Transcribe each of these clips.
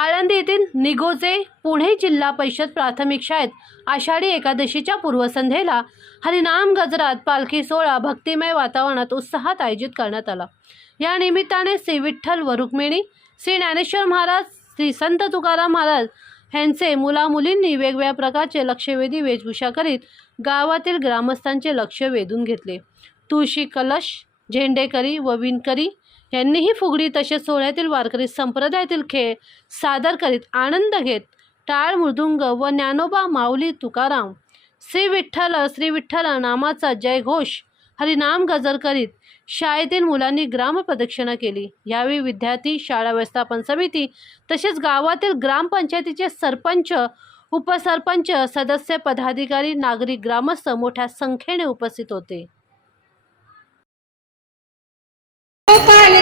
आळंदी येथील निगोजे पुणे जिल्हा परिषद प्राथमिक शाळेत आषाढी एकादशीच्या पूर्वसंध्येला हरिनाम गजरात पालखी सोहळा भक्तिमय वातावरणात उत्साहात आयोजित करण्यात आला. या निमित्ताने श्री विठ्ठल व रुक्मिणी श्री ज्ञानेश्वर महाराज श्री संत तुकाराम महाराज यांचे मुलामुलींनी वेगवेगळ्या प्रकारचे लक्षवेधी वेशभूषा करीत गावातील ग्रामस्थांचे लक्ष वेधून घेतले. तुळशी कलश झेंडेकरी व विणकरी यांनीही फुगडी तसेच सोहळ्यातील वारकरी संप्रदायातील खेळ सादर करीत आनंद घेत टाळ मृदुंग व ज्ञानोबा माऊली तुकाराम श्री विठ्ठल श्री विठ्ठल नामाचा जयघोष हरिनाम गजर करीत शाळेतील मुलांनी ग्रामप्रदक्षिणा केली. यावेळी विद्यार्थी शाळा व्यवस्थापन समिती तसेच गावातील ग्रामपंचायतीचे सरपंच उपसरपंच सदस्य पदाधिकारी नागरिक ग्रामस्थ मोठ्या संख्येने उपस्थित होते.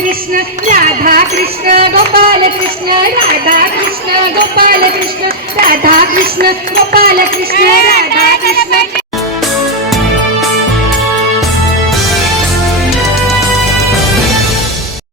കൃഷ്ണ രാധാകൃഷ്ണ ഗോപാലകൃഷ്ണ രാധാകൃഷ്ണ ഗോപാലകൃഷ്ണ രാധാകൃഷ്ണ ഗോപാലകൃഷ്ണ രാധാകൃഷ്ണ